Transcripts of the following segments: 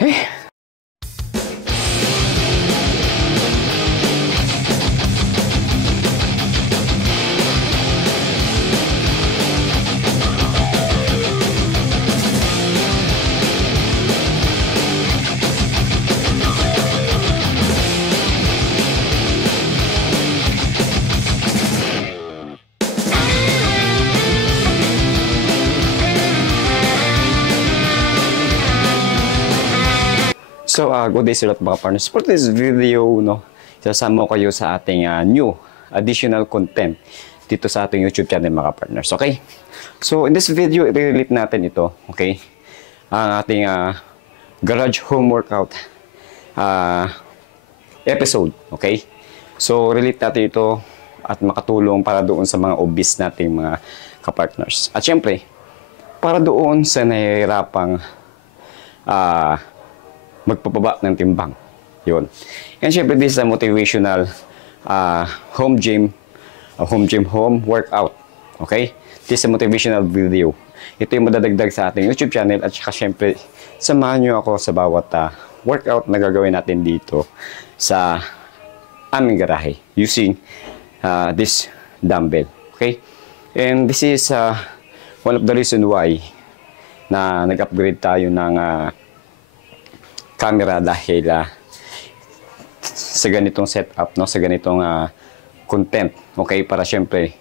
Eh, So, good day sa lahat mga partners. For this video, no, sasama ko kayo sa ating new additional content dito sa ating YouTube channel mga partners. Okay? So, in this video, i-relate natin ito. Okay? Ang ating garage home workout episode. Okay? So, relate natin ito at makatulong para doon sa mga obese nating mga kapartners. At syempre, para doon sa nahihirapang magpapaba ng timbang. Yun. And syempre, this is a motivational home workout. Okay? This is a motivational video. Ito yung madadagdag sa ating YouTube channel at saka syempre, samahan nyo ako sa bawat workout na gagawin natin dito sa aming garahe using this dumbbell. Okay? And this is one of the reason why na nag-upgrade tayo ng camera dahil sa ganitong setup, no, sa ganitong content, okay, para syempre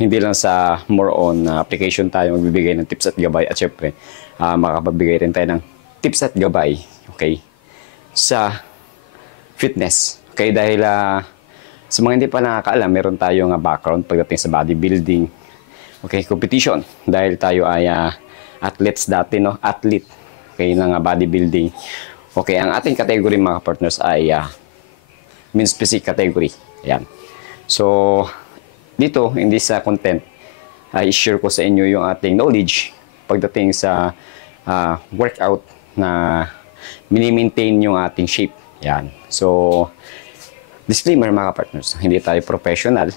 hindi lang sa more on application tayo magbibigay ng tips at gabay at syempre makakapabigay rin tayo ng tips at gabay, okay, sa fitness, okay, dahil sa mga hindi pa nakakaalam, meron tayong background pagdating sa bodybuilding, okay, competition, dahil tayo ay athletes dati, no, athlete, okay, ng bodybuilding. Okay, ang ating category mga partners ay means physique category. Ayan. So, dito, in this content, ay share ko sa inyo yung ating knowledge pagdating sa workout na mini-maintain yung ating shape. Ayan. So, disclaimer mga partners, hindi tayo professional.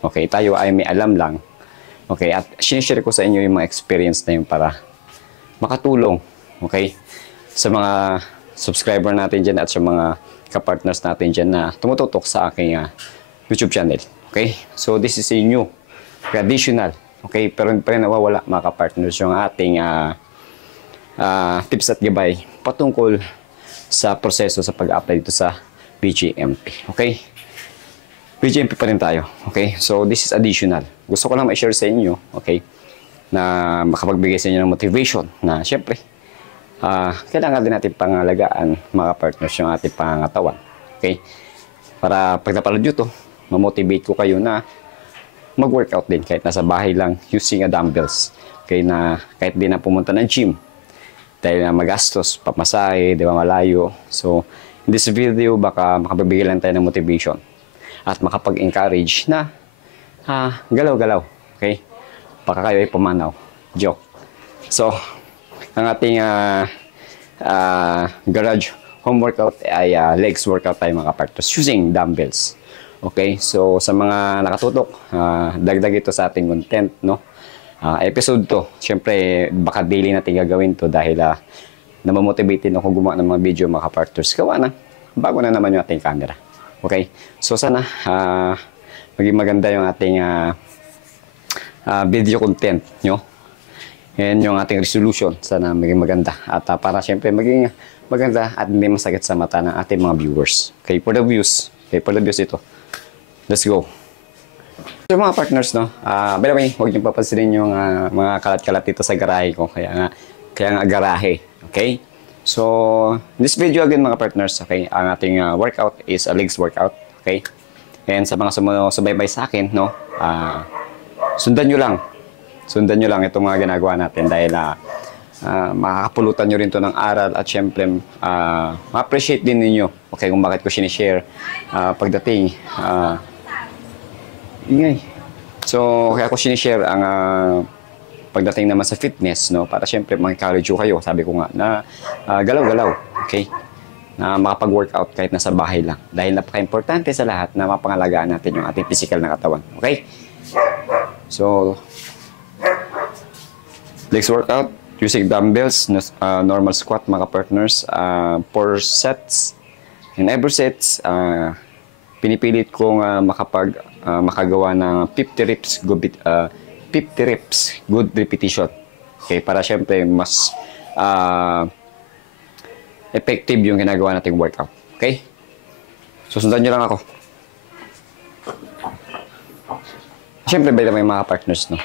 Okay, tayo ay may alam lang. Okay, at sinishare ko sa inyo yung mga experience na yun para makatulong, okay, sa mga subscriber natin dyan at sa mga kapartners natin dyan na tumututok sa aking YouTube channel. Okay? So, this is a new, traditional. Okay? Pero pa rin nawawala mga kapartners yung ating tips at gabay patungkol sa proseso sa pag-apply dito sa BGMP. Okay? BGMP pa rin tayo. Okay? So, this is additional. Gusto ko lang ma-share sa inyo, okay, na makapagbigay sa inyo ng motivation na syempre, kailangan din natin pangalagaan mga partners yung ating pangangatawan. Okay? Para pag napanood nyo to, ma-motivate ko kayo na mag-workout din kahit nasa bahay lang using dumbbells. Okay? Na kahit di na pumunta ng gym dahil na magastos, pamasahe, di ba, malayo. So, in this video, baka makapabigay lang tayo ng motivation at makapag-encourage na galaw-galaw. Okay? Baka kayo ay pumanaw. Joke. So, ang ating garage home workout ay legs workout tayo mga partners using dumbbells. Okay, so sa mga nakatutok, dagdag ito sa ating content, no? Episode to. Siyempre, baka daily natin gagawin to dahil namamotivate din ako gumawa ng mga video mga partners. Gawa na, bago na naman yung ating camera. Okay, so sana maging maganda yung ating video content nyo. Yan yung ating resolution. Sana maging maganda. At para syempre maging maganda at hindi masakit sa mata ng ating mga viewers. Okay, for the views. Okay, for the views ito. Let's go. So mga partners, no? By the way, huwag niyo papansinin yung mga kalat-kalat dito sa garahe ko. Kaya nga garahe. Okay? So, in this video again mga partners, okay, ang ating workout is a legs workout. Okay? And sa mga sumusubaybay sa akin, no? Sundan nyo lang itong mga ginagawa natin dahil makakapulutan nyo rin to ng aral at syempre ma-appreciate din ninyo, okay, kung bakit ko sinishare pagdating ingay. So kaya ko sinishare ang pagdating naman sa fitness, no, para syempre ma-encourage kayo, sabi ko nga na galaw-galaw, okay, na makapag-workout kahit nasa bahay lang dahil napaka-importante sa lahat na mapangalagaan natin yung ating physical na katawan. Okay, so legs workout using dumbbells, normal squat mga partners, 4 sets. In every sets, pinipilit kong makagawa ng 50 reps, 50 reps, good repetition. Okay, para syempre mas effective yung ginagawa nating workout. Okay? Susundan nyo lang ako. Syempre, by the way, mga partners, no?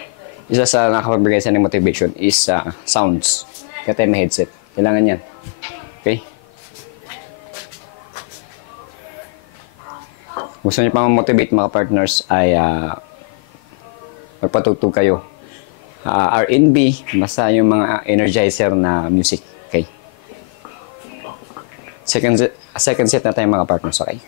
Isa sa nakapagbigay sa ng motivation is sounds. Kaya tayo may headset. Kailangan yan. Okay? Gusto nyo pang motivate mga partners ay magpatugtog kayo. R&B, basta yung mga energizer na music. Okay? Second set na tayo mga partners. Okay?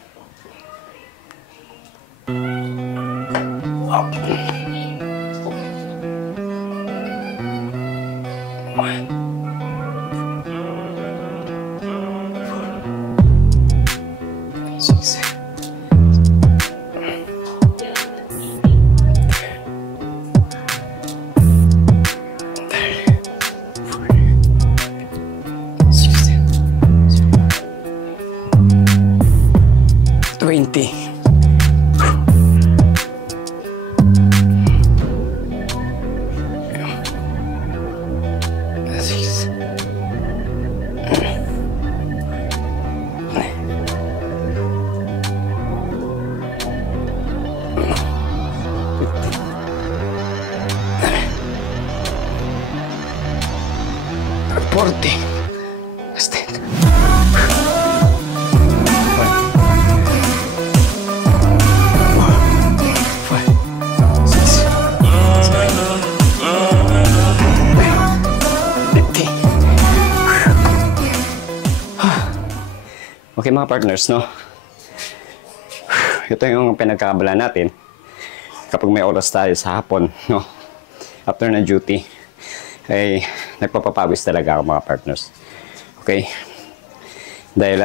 Okay mga partners, no? Ito yung pinagkakabala natin kapag may oras tayo sa hapon, no? After na duty, ay nagpapapawis talaga ako mga partners. Okay? Dahil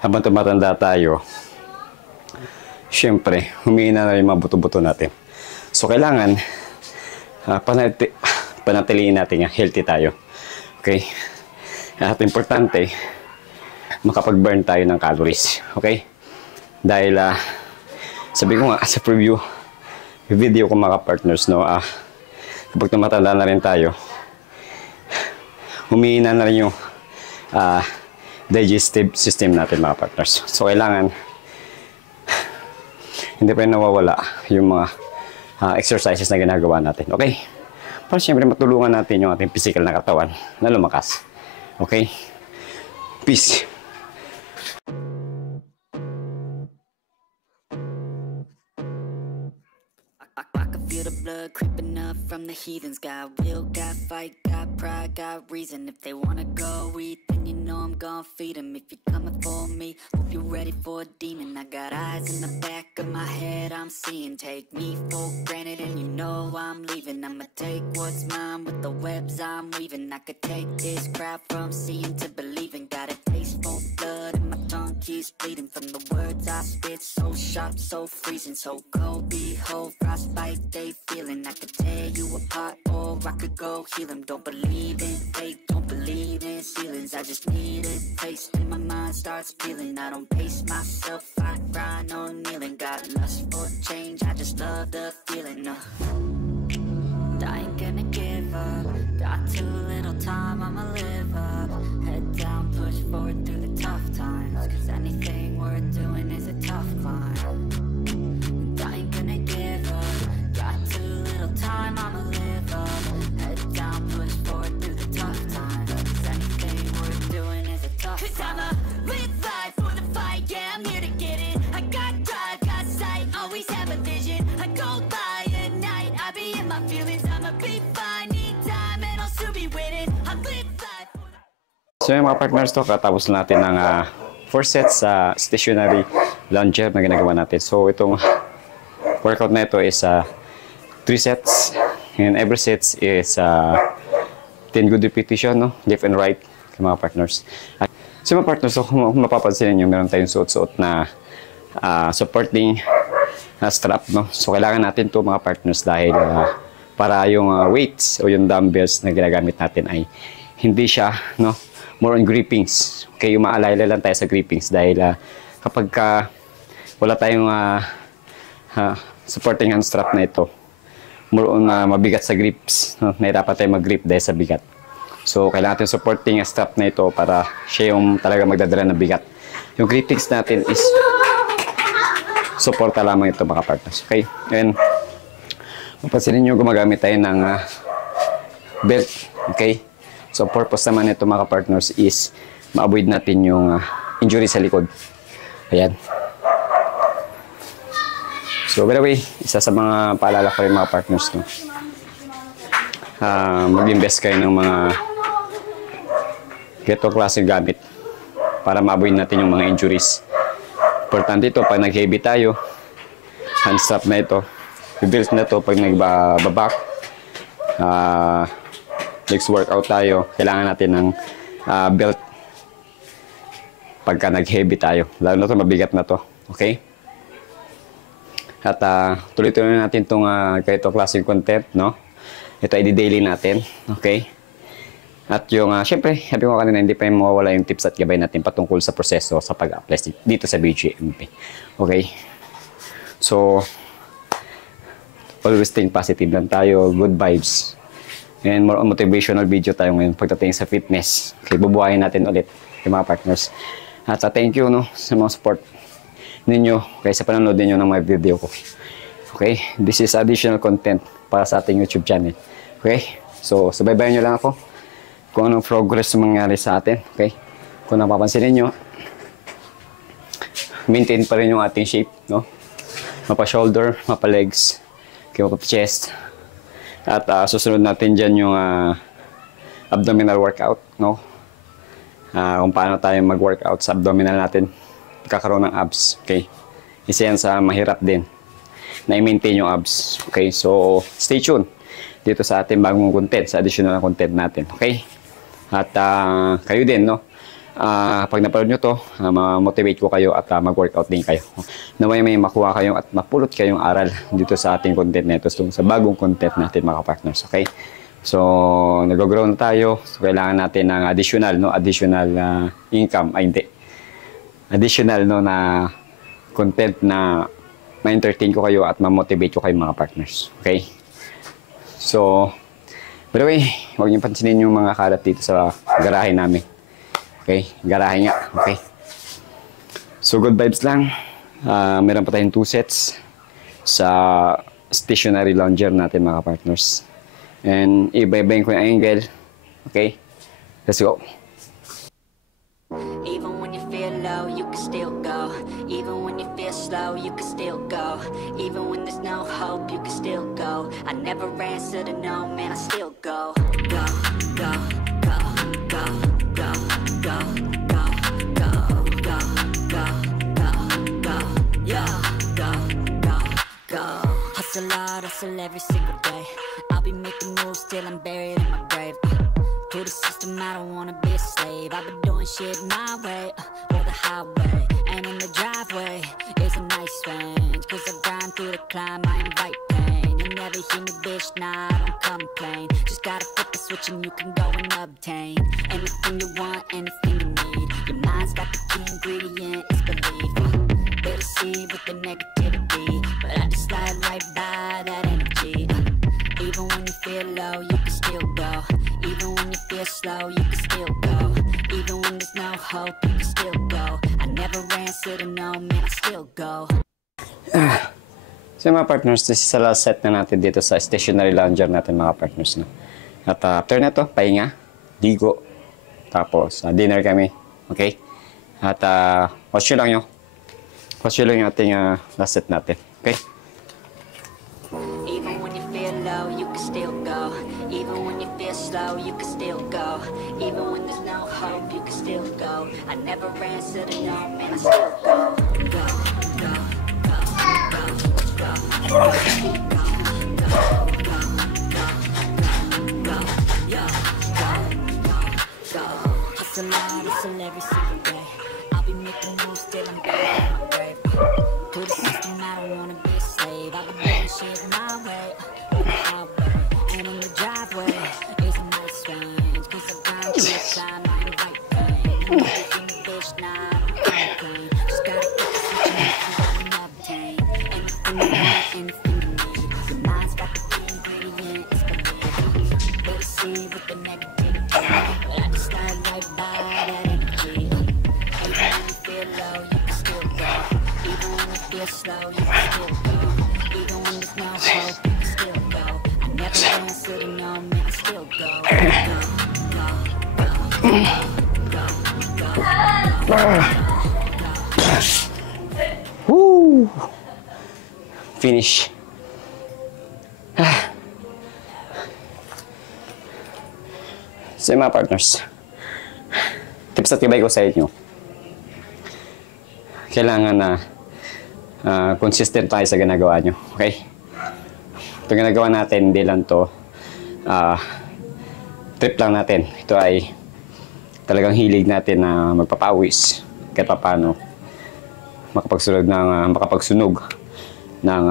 habang tumatanda tayo, syempre, humihina na yung mga buto-buto natin. So, kailangan panatiliin natin nga, healthy tayo. Okay? At importante, makapag-burn tayo ng calories. Okay? Dahil, sabi ko nga, sa preview, video ko mga partners, no? Kapag tumatanda na rin tayo, humihina na rin yung digestive system natin mga partners. So, kailangan, hindi pa rin nawawala yung mga exercises na ginagawa natin. Okay? Para siyempre matulungan natin yung ating physical na katawan na lumakas. Okay? Peace. I can feel the blood creeping up from the heathens. Got will, got fight, got pride, got reason. If they wanna go eat, then you know I'm gonna feed them. If you're coming for me, hope you're ready for a demon. I got eyes in the back of my head, I'm seeing. Take me for granted and you know I'm leaving. I'ma take what's mine with the webs I'm weaving. I could take this crowd from seeing to believing. Got a taste for blood and my tongue keeps bleeding. From the words I spit, so sharp, so freezing. So cold, behold, frostbite they feeling. I could tear you apart or I could go heal them. Don't believe in fate, don't believe in ceilings. I just need a taste and my mind starts peeling. I don't pace myself, I grind on kneeling. Got lust for change, I just love the feeling. I ain't gonna give up. Got too little time, I'ma live up. Head down, push forward through the tough times. Cause anything worth doing is a tough climb. And I ain't gonna give up. Got too little time, I'ma live up. Head down, push forward through the tough times. Cause anything worth doing is a tough climb. Cause I'ma live life for the fight, yeah, I'm here to get it. I got drive, got sight, always have a vision. I go by at night, I be in my feelings. I'ma be fine, need time, and I'll soon be winning. I live life for the... So yung mga partners to, katapos natin ng 4 sets sa stationary plunger na ginagawa natin. So itong workout na ito is 3 sets. And every sets is 10 good repetition, no? Left and right, mga partners. So mga partners, so, kung mapapansin niyo, meron tayong suot-suot na supporting strap, no? So kailangan natin to mga partners dahil para yung weights o yung dumbbells na ginagamit natin ay hindi siya, no, more on grippings. Okay, umaalala lang tayo sa grippings dahil kapag wala tayong supporting hand strap na ito, more on mabigat sa grips, no? Nahirapan tayo mag-grip dahil sa bigat. So, kailangan natin supporting strap na ito para siya yung talaga magdadala ng bigat. Yung grippings natin is suporta lamang ito mga partners. Okay? And mapansinin nyo, gumagamit tayo ng belt. Okay? So, purpose naman ito mga partners is ma-avoid natin yung injury sa likod. Ayan. So, by the way, isa sa mga paalala ko rin mga partners, no? Mag-invest kayo ng mga ganitong klaseng gamit para ma-avoid natin yung mga injuries. Importante ito, pag nag-heavy tayo, hand strap na ito, belt na ito, pag nagbabak, legs workout tayo, kailangan natin ng belt pagka nag-heavy tayo. Lalo na ito, mabigat na to. Okay? At tuloy-tuloy natin itong ganitong klaseng content, no? Ito ay daily natin. Okay? At yung, syempre, sabi ko kanina, hindi pa yung mawawala yung tips at gabay natin patungkol sa proseso sa pag-apply dito sa BGMP. Okay? So, always think positive lang tayo, good vibes. And more on motivational video tayo ngayon pagdating sa fitness. Okay, bubuhayin natin ulit yung mga partners. At thank you, no, sa mga support ninyo, okay, sa panonood ninyo ng mga video ko. Okay? This is additional content para sa ating YouTube channel. Okay? So, subaybayan nyo lang ako kung anong progress mangyari sa atin. Okay? Kung napapansin ninyo, maintain pa rin yung ating shape, no? Mapa-shoulder, mapa-legs, okay, mapa-chest. At susunod natin dyan yung abdominal workout, no? Kung paano tayo mag-workout sa abdominal natin, kakaroon ng abs. Okay? Isa yan sa mahirap din na i-maintain yung abs. Okay? So, stay tuned dito sa ating bagong content, sa additional content natin. Okay? At kayo din, no? Pag napanood nyo to, ma-motivate ko kayo at mag-workout din kayo. Naway may makuha kayo at mapulot kayong aral dito sa ating content na ito, sa bagong content natin mga partners. Okay? So, nag-grow na tayo. So, kailangan natin ng additional, no? Additional income. Ay, hindi. Additional, no, na content na ma-entertain ko kayo at ma-motivate ko kayo mga partners. Okay? So, by the way, huwag niyo pansinin yung mga kalat dito sa garahe namin. Okay? Garahe nga. Okay? So, good vibes lang. Meron pa tayong 2 sets sa stationary lounger natin mga partners. And iba-ibayin ko yung angle. Okay? Let's go. Even when you feel low, you can still go. Even when you feel slow, you can still go. Even when there's no hope, you can still go. I never answer to no, man, I still go. Go, go, go, go, go, go, go, go, go, go, go, go, yeah, go, go, go. Hustle hard, hustle every single day. I'll be making moves till I'm buried in my grave. To the system, I don't wanna be a slave. I've been doing shit my way, or the highway. And in the driveway is a nice range. Cause I grind through the climb, I invite pain. You never hear me, bitch, nah, I don't complain. Just gotta flip the switch and you can go and obtain anything you want, anything you need. Your mind's got the key ingredient, it's belief. They deceive with the negativity, but I just slide right by that energy. Even when you feel low, you can still go. Even when you feel slow, you can still go. Even when there's no hope, you can still go. I never answer to no, man, I still go. So mga partners, this is the last set na natin dito sa stationary lounger natin mga partners. No? At after na to, pahinga, ligo, tapos dinner kami. Okay? At watch nyo lang yun. Watch nyo lang yung ating last set natin. Okay? Even when you feel low, you can still go. Even when you feel slow, you can still go. Even when there's no hope, you can still go. I never answer to no, man, I still go. Go, go, go, go, go, go, go, go. Hustle hard, hustle every single day. I'll be making moves till I'm buried in my grave. To the system, I don't wanna be a slave. I've been doing shit my way, the highway. see with the negativity. But I just slide right by that energy. Even when you feel low, you can still go. Even when it feels slow, you can still go. Even when there's no hope, you can still go. I never been sitting on me, I still go. Woo! Finish. So mga partners, tips at tibay ko sa inyo, kailangan na consistent tayo sa ginagawa nyo. Okay? Ito ginagawa natin, hindi lang to trip lang natin. Ito ay talagang hilig natin na magpapawis kahit pa paano makapagsunog ng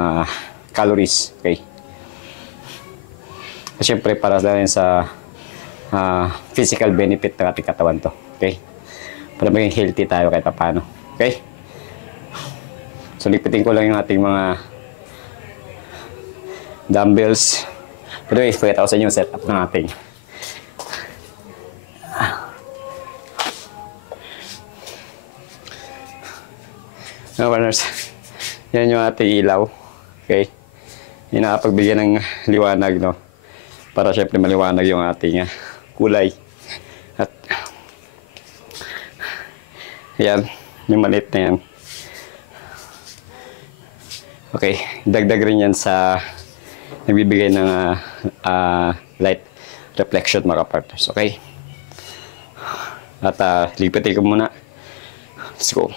calories. Okay? Siyempre para rin sa physical benefit ng ating katawan to. Okay? Para maging healthy tayo kahit pa paano. Okay? So lipitin ko lang yung ating mga dumbbells. Pero pakita ko sa inyo yung setup ng ating partners. Yan yung ating ilaw. Okay? Yung nakapagbigyan ng liwanag, no? Para syempre maliwanag yung ating kulay. At yan, yung maliit na yan. Okay, dagdag rin yan sa nagbibigay ng light reflection mga partners. Okay? At lipitin ko muna. Let's go.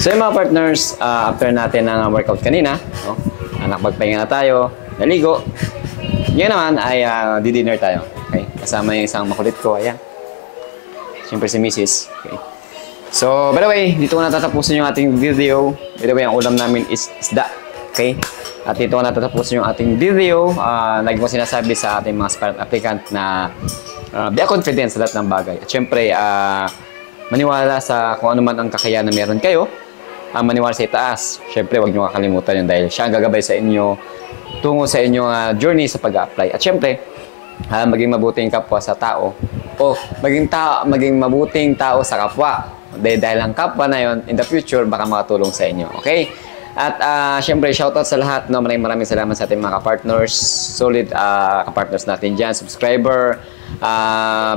So yung mga partners, after natin ng workout kanina, no? Nakapagpahinga na tayo, naligo. Ngayon naman ay di-dinner tayo. Okay? Kasama yung isang makulit ko, ayan. Siyempre si Mrs. Okay? So, by the way, dito ko natatapusin yung ating video. By the way, ang ulam namin is isda. Okay? At dito ko natatapusin yung ating video. Lagi ko sinasabi sa ating mga aspirant applicant na be confident sa lahat ng bagay. At syempre, maniwala sa kung ano man ang kakayahan na meron kayo. Maniwala sa itaas. Syempre, huwag nyo kakalimutan yun dahil siya ang gagabay sa inyo tungo sa inyong journey sa pag-apply. At syempre, maging mabuting kapwa sa tao o maging mabuting tao sa kapwa. Dahil ang kapwa na yon in the future, baka makatulong sa inyo. Okay? At syempre, shoutout sa lahat. No? Maraming salamat sa ating mga partners. Solid kapartners natin dyan. Subscriber,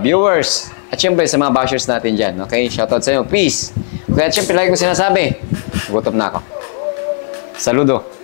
viewers. At syempre, sa mga bashers natin dyan. Okay? Shoutout sa inyo. Peace. Kaya syempre, lagi ko sinasabi, gutom na ako. Saludo.